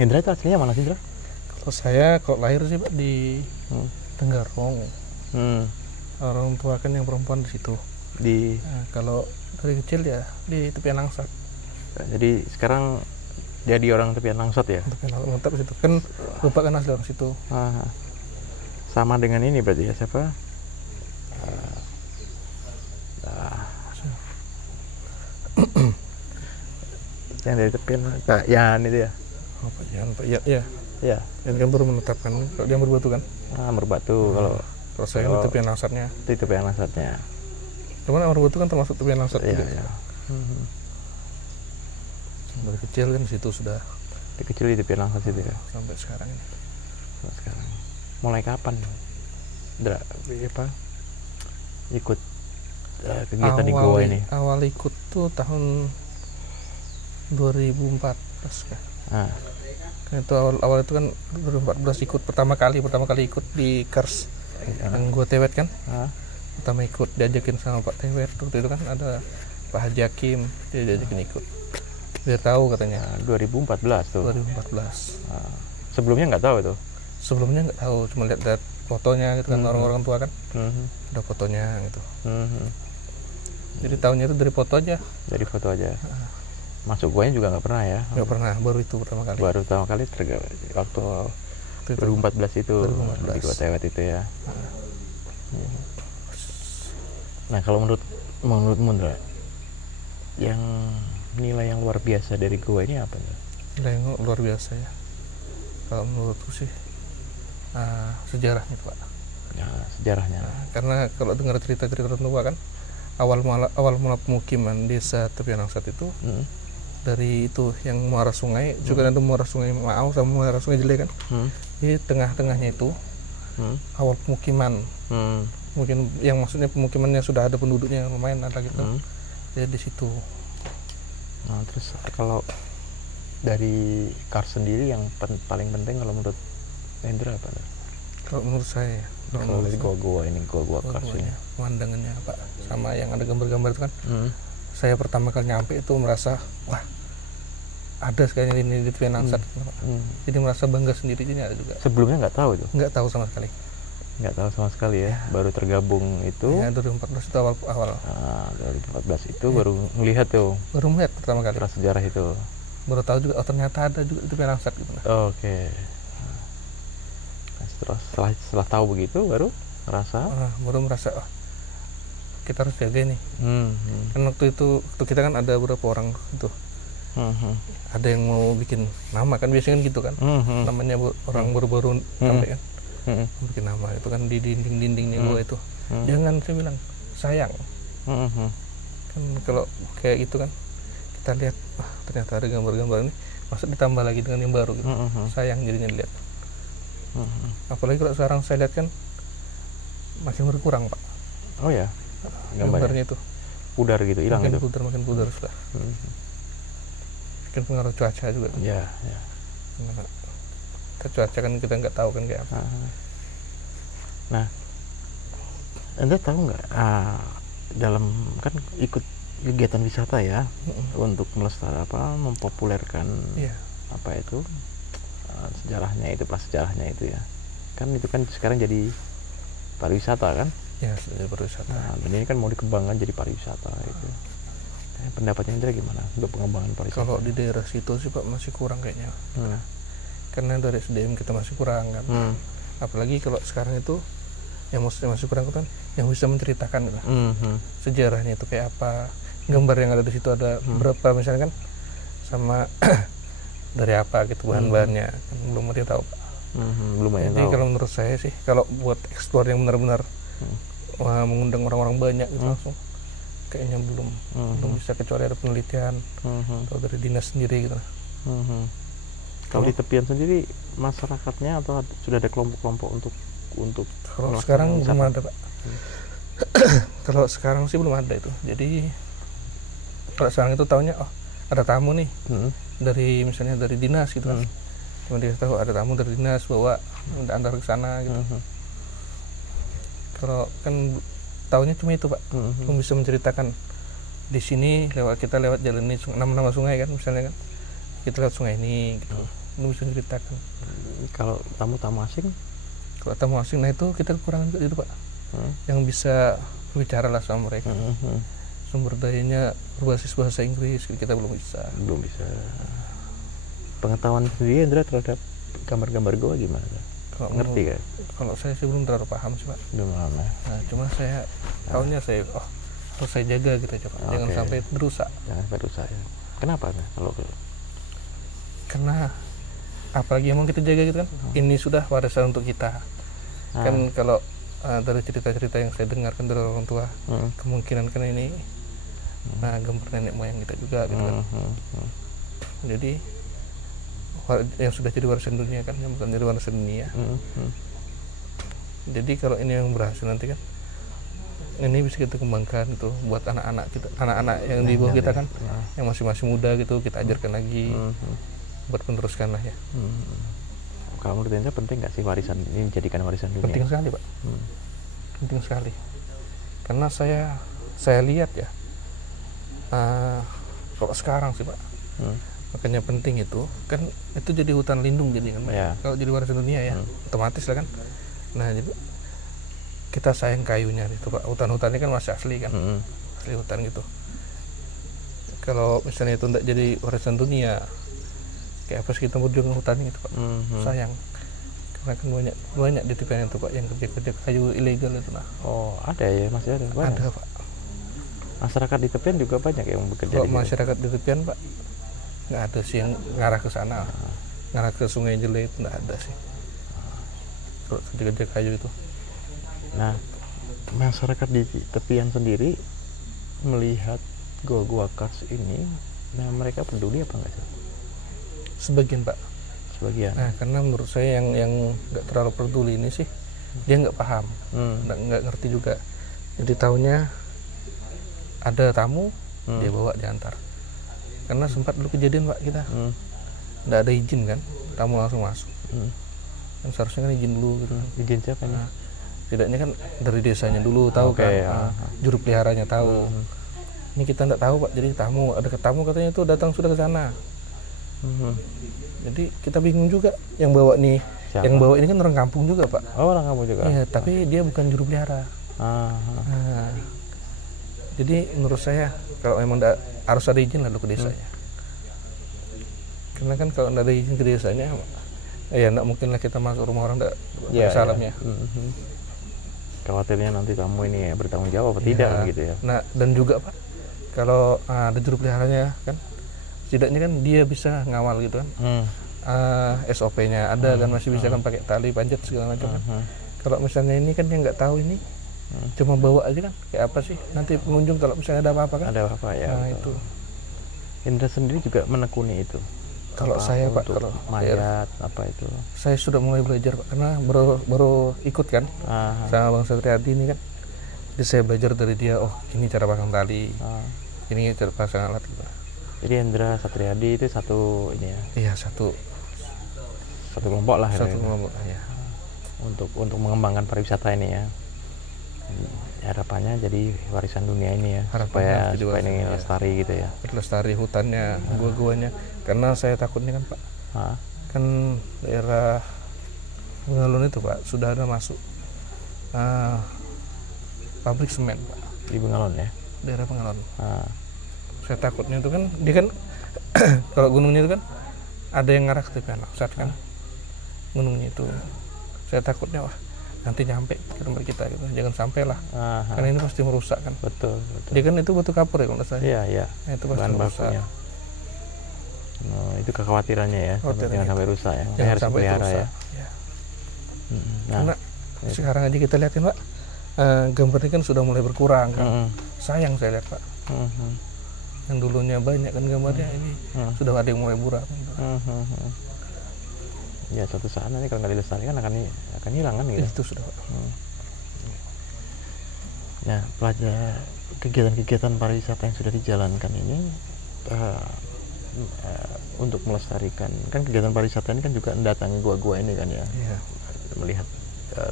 Indra itu aslinya mana sih, Indra? Kalau lahir sih Pak di Tenggarong. Orang tua kan yang perempuan di situ. Nah, kalau dari kecil ya di Tepian Langsat. Jadi sekarang jadi orang Tepian Langsat ya? Tepian Langsat situ kan bapak kan asli orang situ. Sama dengan ini berarti ya, siapa? Yang dari Tepian, Pak Yan itu ya? Pak Yan, ya. Yan kan baru menetapkan kalau dia Merbatu kan? Merbatu. Kalau saya kan Tepian Langsatnya. Itu Tepian Langsatnya. Cuman Merbatu kan termasuk Tepian Langsat juga. Iya. Dari kecil kan situ sudah. Dari kecil di Tepian Langsat itu ya? Sampai sekarang ini. Mulai kapan, Indra, ikut kegiatan di Goa ini? Awal ikut tuh tahun 2014 kan. Itu awal itu kan 2014 ikut pertama kali ikut di Kars yang Gua Tewet kan. Pertama ikut diajakin sama Pak Tewet, waktu itu kan ada Pak Haji Hakim, dia diajakin ikut. Dia tahu katanya. 2014 tuh. 2014. Sebelumnya nggak tahu itu? Sebelumnya nggak tahu, cuma lihat fotonya gitu kan, orang-orang tua kan. Ada fotonya gitu. Jadi tahunnya itu dari foto aja. Dari foto aja. Masuk guanya juga nggak pernah ya? Nggak pernah, baru itu pertama kali. Waktu 2014 itu, di Gua Tewet itu ya. Nah, kalau menurutmu, Indra, yang nilai yang luar biasa dari gua ini apa? Nilai yang luar biasa ya, kalau menurutku sih sejarahnya Pak. Sejarahnya. Karena kalau dengar cerita-cerita orang tua kan, awal mula pemukiman desa Tepian Langsat itu dari itu yang muara sungai, juga ada muara sungai Maau sama muara sungai Jele kan. Di tengah-tengahnya itu awal pemukiman. Mungkin yang maksudnya pemukimannya sudah ada penduduknya lumayan ada gitu. Jadi di situ. Nah, terus kalau dari Kars sendiri yang paling penting kalau menurut Indra apa? Kalau menurut saya, kalau dari gua Kars ini, pemandangannya Pak, sama yang ada gambar-gambar itu kan. Saya pertama kali nyampe itu merasa wah, ada sekali ini di Tepian Langsat. Jadi merasa bangga sendiri, ini ada juga. Sebelumnya nggak tahu itu? Nggak tahu sama sekali. Nggak tahu sama sekali ya, baru tergabung itu. Ya, 2014 itu awal. 2014 itu baru melihat tuh. Baru melihat pertama kali. Sejarah itu. Baru tahu juga, oh ternyata ada juga di Tepian Langsat gitu. Oke. Setelah tahu begitu baru merasa oh, kita harus jaga nih. Kan waktu kita kan ada beberapa orang itu. Ada yang mau bikin nama kan, biasanya kan gitu kan. Namanya orang baru-baru sampai kan. Bikin nama itu kan di dinding-dindingnya gua itu. Jangan, saya bilang sayang. Kan kalau kayak gitu kan kita lihat, wah ternyata ada gambar-gambar ini, masa ditambah lagi dengan yang baru gitu. Sayang jadinya dilihat. Apalagi kalau sekarang saya lihat kan makin berkurang Pak. Oh ya, gambarnya itu pudar gitu, hilang itu. Makin pudar sudah. Mungkin pengaruh cuaca juga. Ya. Cuaca kan kita nggak tahu kan kayak apa. Nah, Anda tahu nggak dalam kan ikut kegiatan wisata ya untuk melestarikan, mempopulerkan apa itu sejarahnya itu, prasejarahnya itu ya. Kan itu kan sekarang jadi pariwisata kan? Ya, jadi pariwisata. Nah, ini kan mau dikembangkan jadi pariwisata itu. Pendapatnya Indra gimana untuk pengembangan pariwisata? Kalau di daerah situ sih Pak masih kurang kayaknya. Karena dari SDM kita masih kurang kan. Apalagi kalau sekarang itu yang maksudnya masih kurang kan yang bisa menceritakan lah. Sejarahnya itu kayak apa, gambar yang ada di situ ada berapa misalnya kan, sama dari apa gitu bahan-bahannya kan belum ada yang tahu Pak. Belum ada yang tahu. Jadi kalau menurut saya sih kalau buat eksplor yang benar-benar mengundang orang-orang banyak gitu langsung kayaknya belum bisa, kecuali ada penelitian atau dari dinas sendiri gitu. Kalau di tepian sendiri masyarakatnya atau sudah ada kelompok-kelompok untuk kalau sekarang belum ada Pak. Kalau sekarang sih belum ada itu. Jadi kalau sekarang itu tahunya oh ada tamu nih dari misalnya dari dinas gitu kan. Cuma dia tahu ada tamu dari dinas bawa antar ke sana gitu. Kalau kan tahunya cuma itu Pak. Belum bisa menceritakan di sini kita lewat jalan ini nama-nama sungai kan misalnya kan. Kita lewat sungai ini gitu. untuk bisa ceritakan. Kalau tamu-tamu asing? Kalau tamu asing, nah itu kita kekurangan itu Pak, yang bisa berbicara lah sama mereka. Sumber dayanya berbasis bahasa Inggris kita belum bisa. Pengetahuan sendiri Hendra terhadap gambar-gambar goa gimana? Ngerti kan? Kalau saya sih belum terlalu paham sih Pak. Belum paham ya? Nah, cuma saya tahunya saya harus saya jaga gitu aja Pak. Jangan sampai rusak. Jangan sampai rusak ya. Kenapa nih? Karena apalagi yang mau kita jaga gitu kan, ini sudah warisan untuk kita. Kan kalau dari cerita-cerita yang saya dengarkan dari orang tua, kemungkinan kan ini gambar nenek moyang kita juga gitu kan. Jadi yang sudah jadi warisan dunia kan, yang bukan jadi warisan dunia. Jadi kalau ini yang berhasil nanti kan, ini bisa kita kembangkan gitu buat anak-anak kita, anak-anak yang di bawah kita kan, yang masih muda gitu, kita ajarkan lagi buat meneruskan lah ya. Kalau menurut Anda penting nggak sih warisan ini dijadikan warisan dunia? Penting sekali Pak, penting sekali. Karena saya lihat ya, kalau sekarang sih Pak, makanya penting itu kan, itu jadi hutan lindung jadi kan Pak. Kalau jadi warisan dunia ya otomatis lah kan. Nah jadi kita sayang kayunya itu Pak, hutan-hutannya kan masih asli kan, asli hutan gitu. Kalau misalnya itu tidak jadi warisan dunia, kayak apa sih kita berjuang hutan gitu Pak, sayang. Karena kan banyak di tepian itu Pak yang kerja kayu ilegal itu. Nah ada ya, masih ada banyak. Ada Pak, masyarakat di tepian juga banyak yang bekerja. Kalau masyarakat di tepian Pak nggak ada sih yang ngarah ke sana, ngarah ke Sungai Jele itu nggak ada sih kalau kerja kayu itu. Nah, masyarakat di tepian sendiri melihat gua kars ini, nah mereka peduli apa enggak sih? Sebagian Pak. Sebagian. Nah, karena menurut saya yang nggak terlalu peduli ini sih, dia nggak paham, nggak ngerti juga. Jadi tahunya ada tamu, dia bawa diantar. Karena sempat dulu kejadian Pak kita, nggak ada izin kan, tamu langsung masuk. Kan seharusnya kan izin dulu gitu. Izin siapa nih? Tidaknya kan dari desanya dulu tahu kan, juru peliharanya tahu. Ini kita nggak tahu Pak, jadi ada tamu katanya itu datang sudah ke sana. Jadi kita bingung juga yang bawa nih. Siapa? Yang bawa ini kan orang kampung juga Pak. Orang kampung juga. Iya, tapi dia bukan juru pelihara. Jadi menurut saya kalau memang harus ada izin lalu ke desanya. Karena kan kalau nggak ada izin ke desanya, ya nggak mungkin lah kita masuk rumah orang nggak salamnya. Khawatirnya nanti tamu ini bertanggung jawab apa tidak gitu ya. Nah, dan juga Pak, kalau ada juru peliharanya kan, setidaknya kan dia bisa ngawal gitu kan. SOP-nya ada kan, masih bisa kan pakai tali panjat segala macam kan. Kalau misalnya ini kan yang nggak tahu ini, cuma bawa aja kan, kayak apa sih nanti pengunjung kalau misalnya ada apa-apa kan. Ada apa-apa ya. Nah itu. Indra sendiri juga menekuni itu. Kalau saya Pak, kalau mayat apa itu? Saya sudah mulai belajar Pak, karena baru ikut kan sama Bang Satriadi ini kan. Jadi saya belajar dari dia, ini cara pasang tali, ini cara pasang alat gitu. Jadi Hendra Satriadi itu satu ini ya? Iya, satu kelompok lah. Satu kelompok ya. Untuk mengembangkan pariwisata ini ya. Harapannya jadi warisan dunia ini ya, supaya ini lestari gitu ya. Lestari hutannya, gua-guanya. Karena saya takutnya kan Pak, kan daerah Bengalon itu Pak sudah ada masuk pabrik semen Pak. Di Bengalon ya? Daerah Bengalon. Saya takutnya itu kan, dia kan kalau gunungnya itu kan ada yang ngarah ke tepian langsat kan, gunungnya itu. Saya takutnya nanti nyampe ke tempat kita gitu, jangan sampai lah, karena ini pasti merusak kan. Betul. Dia kan itu batu kapur ya kalau saya. Iya. Nah, itu pasti merusak. Itu kekhawatirannya ya, jangan sampai rusak ya. Jangan sampai rusak ya. Karena sekarang aja kita lihatin Pak, gambar ini kan sudah mulai berkurang kan. Sayang saya lihat Pak. Yang dulunya banyak kan gambarnya, ini sudah ada yang mulai buram. Ya suatu saat nanti kalau nggak dilestarikan akan hilang kan gitu. Itu sudah Pak. Nah, pelajar kegiatan-kegiatan pariwisata yang sudah dijalankan ini untuk melestarikan, kan kegiatan pariwisata ini kan juga mendatangi gua-gua ini kan ya, melihat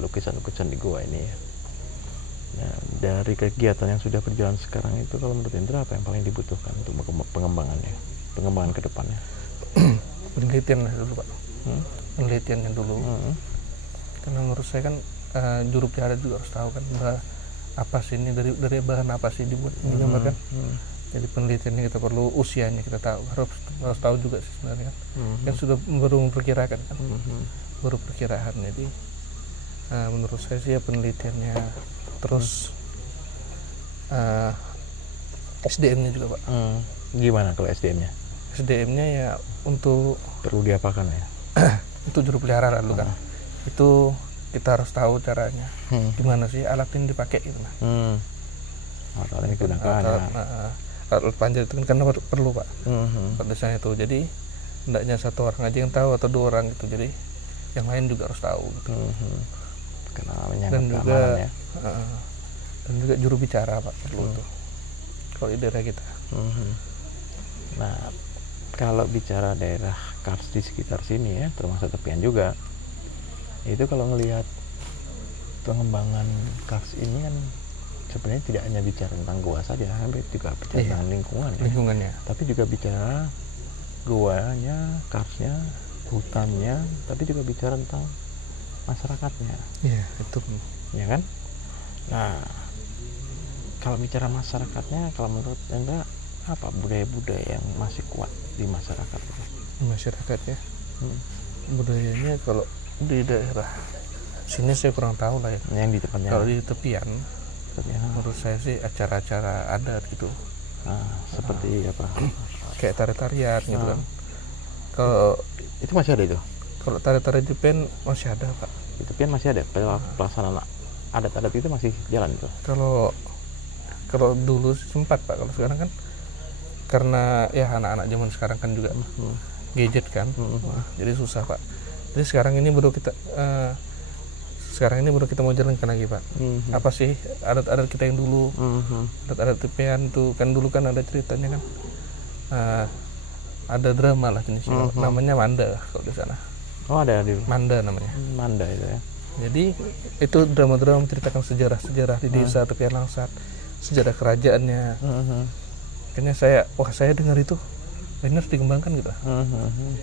lukisan-lukisan di gua ini ya. Nah, dari kegiatan yang sudah berjalan sekarang itu, kalau menurut Indra apa yang paling dibutuhkan untuk pengembangan ke depannya? Penelitian lah dulu Pak. penelitiannya dulu. Karena menurut saya kan juru pelihara juga harus tahu kan apa sih ini dari bahan apa sih dibuat digambarkan. Jadi penelitiannya kita perlu, usianya kita tahu, harus tahu juga sih sebenarnya kan sudah baru memperkirakan kan, baru perkiraan. Jadi menurut saya sih ya penelitiannya, terus SDM-nya juga Pak. Gimana kalau SDM-nya? SDM-nya ya untuk perlu diapakan ya? Untuk juru pelihara lalu kan, itu kita harus tahu caranya, gimana sih alat ini dipakai gitu lah. Alat ini digunakan alat panjat itu kan karena perlu Pak, desain itu. Jadi hendaknya satu orang aja yang tahu atau 2 orang gitu, jadi yang lain juga harus tahu gitu. Dan juga ya. Dan juga juru bicara Pak perlu tuh kalau di daerah kita. Nah, kalau bicara daerah Kars di sekitar sini ya, termasuk tepian juga, itu kalau ngelihat pengembangan Kars ini kan sebenarnya tidak hanya bicara tentang gua saja, hampir juga bicara tentang lingkungannya, tapi juga bicara guanya, Karsnya, hutannya, tapi juga bicara tentang masyarakatnya. Iya, itu ya kan. Nah, kalau bicara masyarakatnya, kalau menurut Anda apa budaya-budaya yang masih kuat di masyarakat? Masyarakat ya, budayanya kalau di daerah sini saya kurang tahu lah ya. Yang di tempatnya. Kalau di tepian, menurut saya sih acara-acara adat gitu. Seperti apa? Kayak tari-tarian gitu kan. Kalau itu masih ada itu? Kalau tari-tari di tepian masih ada Pak. Di tepian masih ada pelaksanaan adat-adat itu masih jalan itu? Kalau dulu sempat Pak, kalau sekarang kan karena ya anak-anak zaman sekarang kan juga gadget kan, jadi susah Pak. Jadi sekarang ini baru kita mau jalankan lagi Pak. Apa sih adat-adat kita yang dulu, adat-adat tepian itu kan dulu kan ada ceritanya kan, ada drama lah jenisnya, namanya Manda kalau di sana. Oh ada di Manda namanya. Manda itu ya. Jadi itu drama-drama menceritakan sejarah-sejarah di desa tepian Langsat, sejarah kerajaannya. Makanya saya dengar itu ini harus dikembangkan gitu.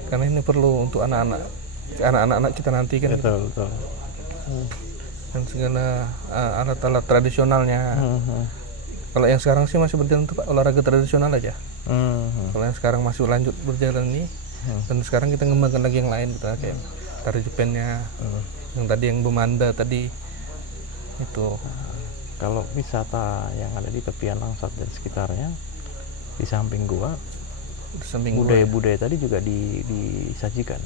Karena ini perlu untuk anak-anak kita nanti kan. Betul. Dan segala alat-alat tradisionalnya. Kalau yang sekarang sih masih berjalan tuh Pak, olahraga tradisional aja. Kalau yang sekarang masih lanjut berjalan nih, dan sekarang kita ngembangkan lagi yang lain gitu, kayak tari Jepennya, yang tadi yang Bemanda tadi itu. Kalau wisata yang ada di tepian Langsat dan sekitarnya, di samping gua, budaya-budaya tadi juga disajikan.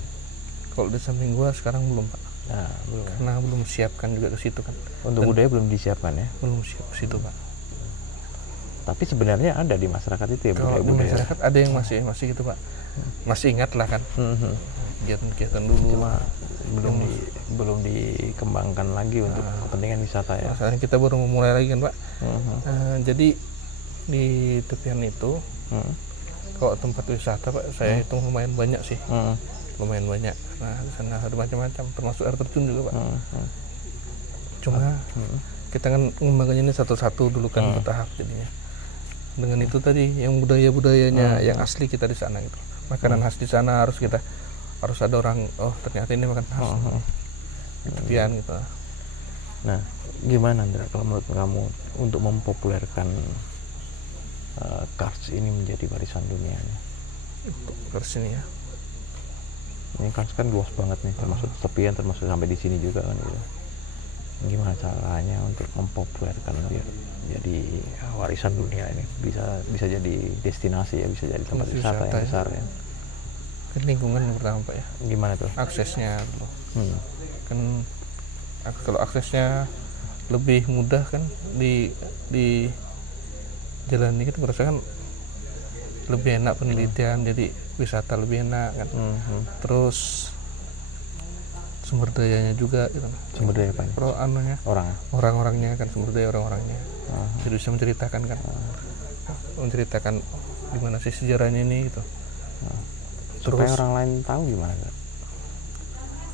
Kalau di samping gua sekarang belum Pak. Nah, belum. Karena belum siapkan juga ke situ kan. Untuk budaya belum disiapkan ya? Belum siap ke situ Pak. Tapi sebenarnya ada di masyarakat itu ya budaya-budaya. Di masyarakat ada yang masih gitu Pak. Masih ingat lah kan. Kegiatan-kegiatan dulu. Cuma belum dikembangkan lagi untuk kepentingan wisata ya. Masalahnya kita baru memulai lagi kan Pak. Jadi di tepian itu kalau tempat wisata Pak, saya hitung lumayan banyak sih. Lumayan banyak. Nah di sana ada macam-macam, termasuk air terjun juga Pak. Cuma kita kan mengembangkannya ini satu-satu dulu kan, bertahap jadinya. Dengan itu tadi yang budaya-budayanya yang asli kita di sana gitu. Makanan khas di sana harus ada orang, oh ternyata ini makan khas di tepian gitu. Nah, gimana Andra kalau menurut kamu untuk mempopulerkan Kars ini menjadi warisan dunia? Kars ini ya. Ini Kars kan luas banget nih, termasuk tepian, termasuk sampai di sini juga kan gitu. Gimana caranya untuk mempopulerkan biar jadi warisan dunia ini bisa jadi destinasi ya, bisa jadi tempat wisata yang besar ya. Kan lingkungan yang pertama Pak ya. Gimana tuh? Aksesnya dulu. Kan kalau aksesnya lebih mudah kan di jalan ini kita merasakan lebih enak penelitian, jadi wisata lebih enak kan. Terus sumber dayanya juga gitu. Sumber daya apa? Orang-orangnya kan, sumber daya orang-orangnya. Jadi bisa menceritakan kan. Menceritakan gimana sih sejarahnya ini gitu. Supaya orang lain tahu gimana kan?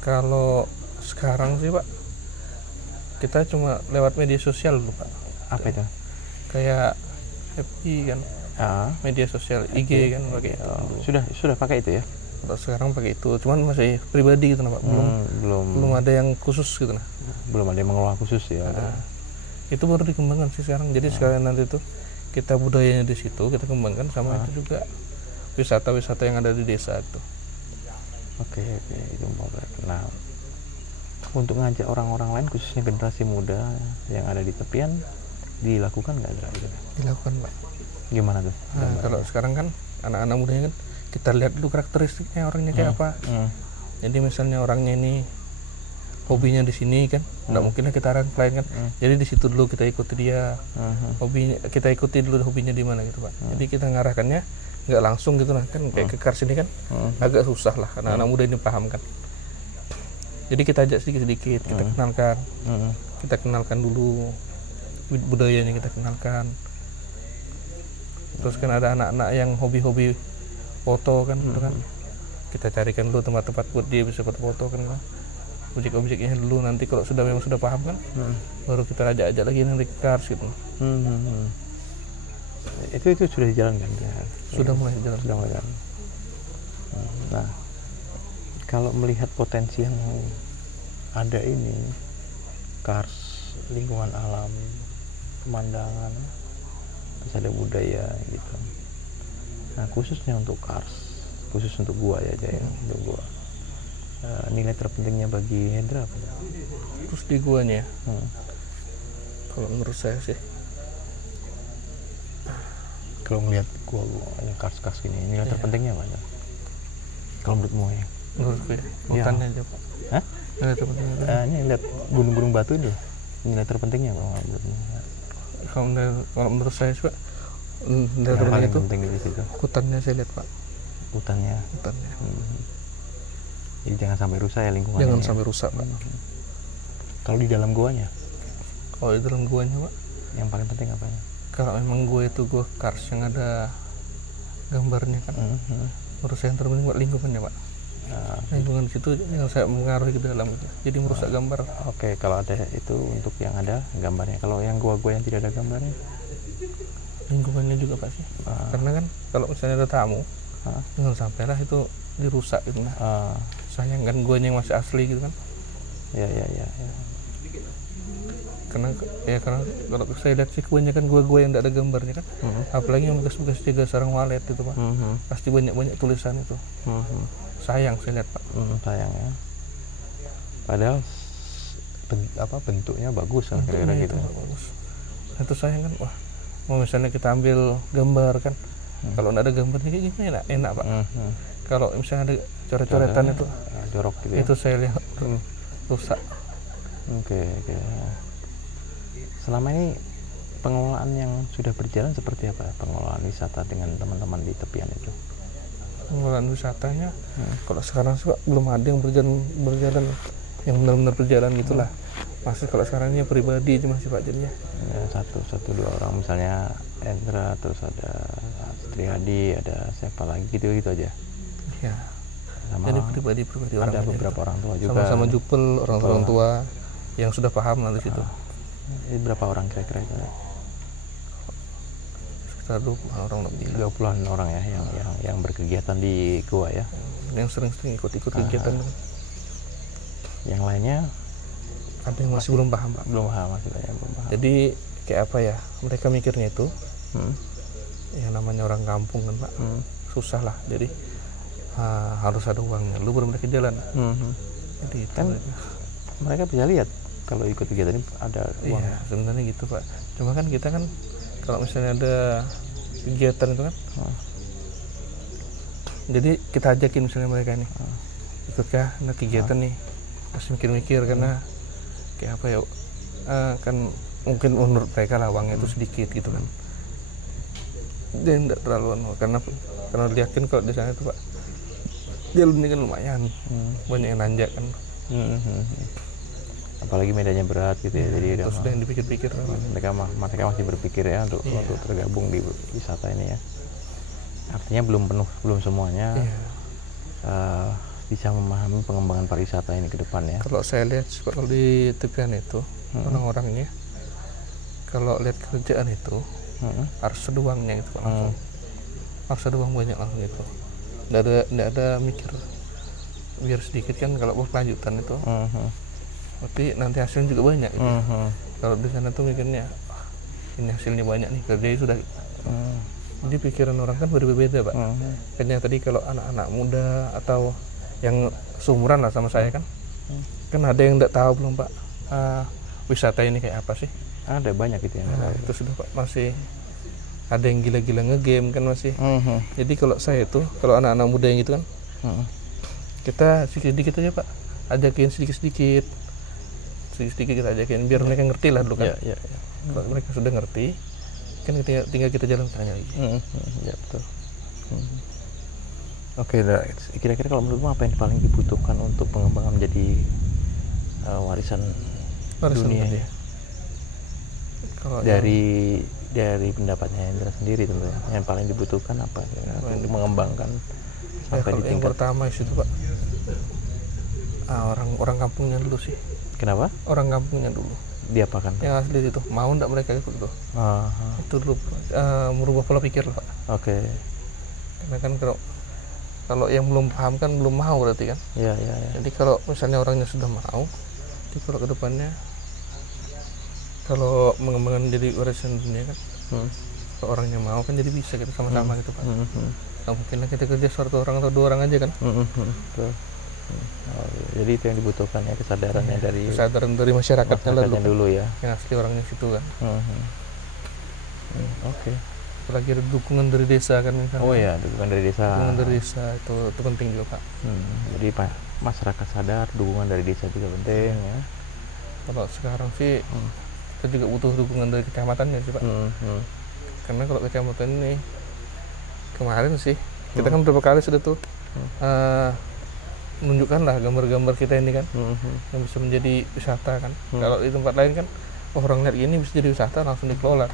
Kalau sekarang sih Pak, kita cuma lewat media sosial dulu Pak. Apa itu? Kayak FB kan. Media sosial IG kan pakai itu. Sudah pakai itu ya? Kalau sekarang pakai itu, cuman masih pribadi gitu Pak. Belum ada yang khusus gitu nah. Belum ada yang mengelola khusus ya. Itu baru dikembangkan sih sekarang. Jadi sekalian nanti itu kita budayanya di situ kita kembangkan sama itu juga wisata-wisata yang ada di desa itu. Oke, itu mau. Nah, untuk ngajak orang-orang lain khususnya generasi muda yang ada di tepian dilakukan nggak gitu? Dilakukan Pak. Gimana tuh? Kalau sekarang kan anak-anak mudanya kan kita lihat dulu karakteristiknya orangnya kayak apa. Jadi misalnya orangnya ini hobinya di sini kan, nggak mungkin lah kita arah lain kan. Jadi di situ dulu kita ikuti dia. Hobinya kita ikuti dulu hobinya di mana gitu Pak. Jadi kita ngarahkannya nggak langsung gitu lah kan, kayak ke Kars ini kan agak susah lah anak-anak muda ini paham kan. Jadi kita ajak sedikit-sedikit, kita kenalkan dulu budayanya, kita kenalkan. Terus kan ada anak-anak yang hobi-hobi foto kan, gitu kan. Kita carikan dulu tempat-tempat buat dia bisa foto-foto kan, objek-objeknya dulu. Nanti kalau memang sudah paham kan, baru kita ajak-ajak lagi nanti ke Kars gitu. Itu sudah dijalankan ya? Sudah mulai jalan. Nah, kalau melihat potensi yang ada ini, Kars, lingkungan alam, pemandangan, terus ada budaya gitu. Nah, khususnya untuk Kars, khusus untuk gua ya Jaya, untuk gua, nilai terpentingnya bagi Hendra apa? Terus di guanya, kalau menurut saya sih, kalau melihat gua yang Kars gini, nilai terpentingnya apa? Kalau menurutmu ya? Menurutku ya, hutannya aja Pak. Hah? Nilai terpentingnya. Ini lihat gunung-gunung batu itu, nilai terpentingnya apa menurutmu? Kalau menurut saya Pak, nilai terpenting itu penting di situ. Hutannya saya lihat Pak. Hutannya. Jadi jangan sampai rusak ya lingkungannya. Jangan sampai rusak Pak. Kalau di dalam guanya? Kalau di dalam guanya Pak, yang paling penting apanya? Kalau memang gua itu gua Kars yang ada gambarnya kan, menurut saya yang terpenting buat lingkungannya Pak. Lingkungan situ yang saya mengaruhi ke dalam gitu. Jadi merusak gambar. Oke, kalau ada itu untuk yang ada gambarnya. Kalau yang gua yang tidak ada gambarnya, lingkungannya juga Pak sih. Karena kan kalau misalnya ada tamu, jangan sampailah itu dirusak gitu nah. Sayang kan guanya yang masih asli gitu kan. Ya. Karena kalau saya lihat sih kebanyakan gua yang tidak ada gambarnya kan, apalagi yang bekas-bekas jaga sarang walet itu Pak, pasti banyak tulisan itu. Sayang saya lihat Pak. Sayang ya. Padahal bentuknya bagus kan kira-kira gitu. Bagus. Itu sayang kan, wah mau misalnya kita ambil gambar kan, kalau nggak ada gambarnya kayak gini enak Pak. Kalau misalnya ada coret-coretan itu jorok gitu ya. Itu saya lihat rusak. Oke. Selama ini pengelolaan yang sudah berjalan seperti apa? Pengelolaan wisata dengan teman-teman di tepian itu? Pengelolaan wisatanya, kalau sekarang sih Pak, belum ada yang berjalan yang benar-benar berjalan gitulah. Masih kalau sekarang ini pribadi aja masih Pak jadinya. Ya, satu dua orang misalnya Hendra, terus ada Triadi, ada siapa lagi gitu aja. Ya. Jadi pribadi orang. Ada beberapa orang tua juga. Sama-sama jupel orang tua yang sudah paham nanti situ. Ini berapa orang kira-kira itu? Sekitar 20 orang lebih. 20-an orang ya yang berkegiatan di gua ya. Yang sering-sering ikut kegiatan. Yang lainnya ada yang masih belum paham Pak. Belum paham. Jadi kayak apa ya? Mereka mikirnya itu ya namanya orang kampung kan Pak. Susah lah. Jadi harus ada uangnya. Lu baru mereka jalan. Jadi itu kan mereka bisa lihat kalau ikut kegiatan ini ada uang. Iya, sebenarnya gitu Pak. Cuma kan kita kan kalau misalnya ada kegiatan itu kan, jadi kita ajakin misalnya mereka nih, ikutkah ada kegiatan nih, pasti mikir-mikir karena kayak apa ya, kan mungkin menurut mereka lah uangnya itu sedikit gitu kan. Dia tidak terlalu karena lihatin kalau di sana itu Pak, jalurnya kan lumayan, banyak yang nanjak kan. Apalagi medannya berat gitu ya, jadi sudah yang dipikir-pikir mereka masih berpikir ya untuk tergabung di wisata ini ya. Artinya belum semuanya bisa memahami pengembangan pariwisata ini ke depan ya. Kalau saya lihat kalau di tepian itu orang-orangnya kalau lihat kerjaan itu harus ada uangnya gitu Pak, harus ada uang banyak langsung gitu. nggak ada mikir biar sedikit kan kalau berkelanjutan itu. Tapi nanti hasilnya juga banyak gitu. Kalau di sana tuh mikirnya ini hasilnya banyak nih kerja sudah. Jadi pikiran orang kan berbeda Pak. Kayaknya tadi kalau anak-anak muda atau yang seumuran lah sama saya kan ada yang nggak tahu belum Pak wisata ini kayak apa sih. Ada banyak gitu yang itu sudah Pak, masih ada yang gila-gila ngegame kan masih. Jadi kalau saya itu kalau anak-anak muda yang gitu kan kita sedikit-sedikit aja Pak, ajakin sedikit-sedikit kita ajakin biar mereka ngerti lah dulu kan. Kalau mereka sudah ngerti kan tinggal kita jalan tanya lagi. Ya betul. Oke, kira-kira kalau menurutmu apa yang paling dibutuhkan untuk pengembangan menjadi warisan dunia ya? Kalau dari pendapatnya Hendra sendiri tentu yang paling dibutuhkan apa ya, untuk mengembangkan sampai di tingkat yang pertama itu Pak orang kampungnya dulu sih. Kenapa? Orang kampungnya dulu diapakan? Yang asli itu mau ndak mereka ikut tuh. Itu dulu merubah pola pikir lah Pak. Oke. Karena kan kalau yang belum paham kan belum mau berarti kan. Iya. Jadi kalau misalnya orangnya sudah mau, jadi kalau kedepannya kalau mengembangkan jadi warisan dunia kan, kalau orangnya mau kan jadi bisa kita sama-sama gitu Pak. Nggak mungkin lah kita kerja satu orang atau dua orang aja kan. Betul. Jadi itu yang dibutuhkan ya, kesadarannya kesadaran dari masyarakatnya dulu ya. Yang asli orangnya situ kan. Oke. Apalagi ada dukungan dari desa kan. Oh iya, dukungan dari desa. Dukungan dari desa itu penting juga Pak. Jadi masyarakat sadar, dukungan dari desa juga penting ya. Kalau sekarang sih kita juga butuh dukungan dari kecamatannya sih Pak. Karena kalau kecamatan ini kemarin sih kita kan beberapa kali sudah tuh menunjukkan lah gambar-gambar kita ini kan yang bisa menjadi wisata kan. Kalau di tempat lain kan orang lihat ini bisa jadi wisata langsung dikelola.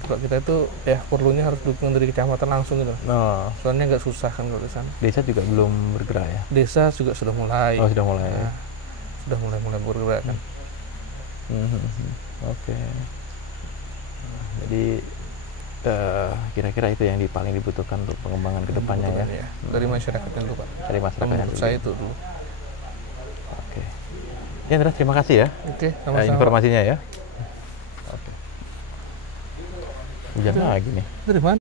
Kalau kita itu ya perlunya harus dukungan dari kecamatan langsung gitu. Soalnya nggak susah kan kalau di sana. Desa juga belum bergerak ya? Desa juga sudah mulai. Sudah mulai. Sudah mulai bergerak kan. Oke. Jadi kira-kira itu yang paling dibutuhkan untuk pengembangan kedepannya ya? Dari masyarakat dulu Pak. Dari masyarakat menurut saya itu dulu. Oke. Ya Hendra, terima kasih ya. Oke, sama-sama. Informasinya ya. Oke. Hujan lagi nih. Dari mana?